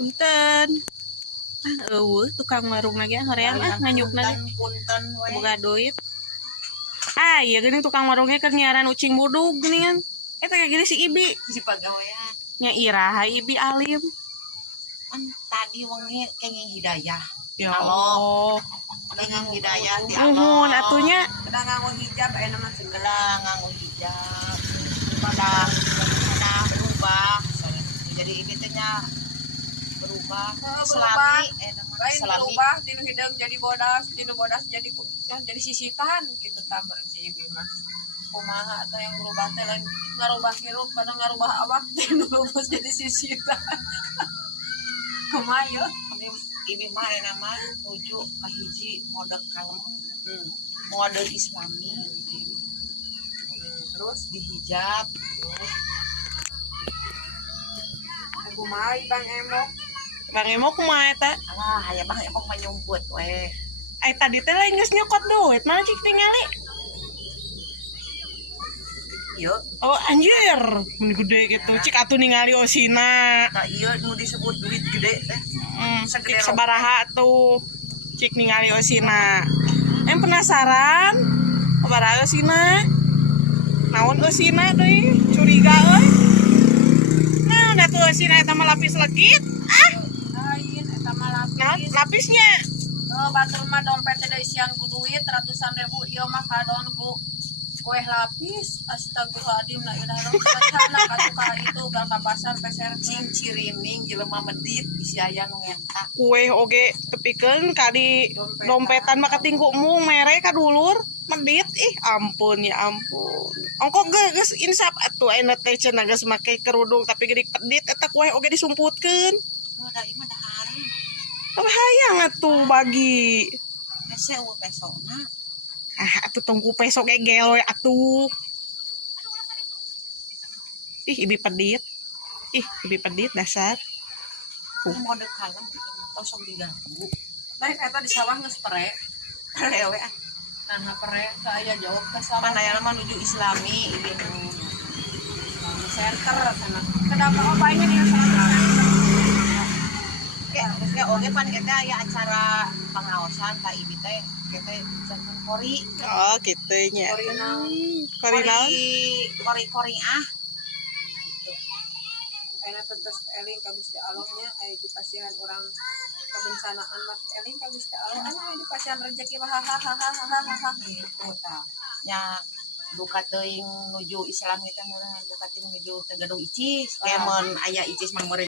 Punten. Tukang warung lagi hoream nganyuk lagi. Punten we. Boga duit. Iya gini tukang warungnya kan nyiaran ucing budug gini kan. Kayak gini si Ibi. Si pagawean. Nya Iraha Ibi alim. Kan tadi wengi kenging hidayah. Ya Allah. Kenging hidayah di Nuhun Allah. atunya. Kedah nganggo hijab aya mah segala nganggo hijab. Pada berubah. Jadi ini teh nya berubah. Selami lain berubah tinu hidung jadi bodas, tinu bodas jadi sisitan gitu tambah si Ibi mah. Kumaha atau yang berubah teh lain ngarubah hirup kadang ngarubah awak tinu lupus jadi sisitan. Kumaha ya? Ibi mah nama nuju ka hiji mode kalem. Mode Islami. Terus dihijab. Kumaha Bang Emok? Bang Emo kumaha eta? Alah, aya Bang Emok manyumput we. Tadi teh lain geus nyokot duit, mana cik tingali? Ieu, Oh anjir, mun gede gitu. Cik atuh ningali osina. da ieu nu disebut duit gede teh. Cik sabaraha tuh. Cik ningali osina. Penasaran? Sabaraha osina? Naon osina deui? Curiga euy. Nah, udah tuh osina eta mah lapis legit. Lain eta mah Nah, lapis. lapisnya. Batur mah dompet teh isian ku duit ratusan ribu ieu mah kadon ku kue lapis. Astagfirullahaladzim la ilaha illallah. Atuh ka itu gang ka pasar peser Cing ciriming jelema medit isi aya nu ngenta. Kue oge tepikeun kadi dompetan mah katinggu mung mere kadulur medit ampun ya ampun. Ongko geus insap atuh aya teh cenah geus make kerudung tapi geudik pedit eta kue oge disumputkeun. Da ieu mah dahari. Hayang atuh bagi. Ese eueuh pesona. Atuh tunggu peso gegel we atuh. Ibi pedit. Ibi pedit dasar. Mode kalem tosok diganggu. lain eta di sawah geus pre. Lewe ah. Nah pre ka aya jauh ka sawah. Pan aya mah nuju Islami ieu nu Center sana. Kenapa opanya dia sana? Kayak oge pan eta aya acara pangaosan ka ibi teh teh jantan kori. Oh kitu nya. Kori naon? Kori naon? Kori ah. Ayeuna tetes eling ka Gusti Allahnya aya di pasihan urang kebencanaan mah eling ka Gusti Allah aya di pasihan rezeki mah hahaha Gitu tah. Nya duka teuing nuju Islam eta mah duka teuing nuju Tegaduh Icis. Kemun aya Icis mah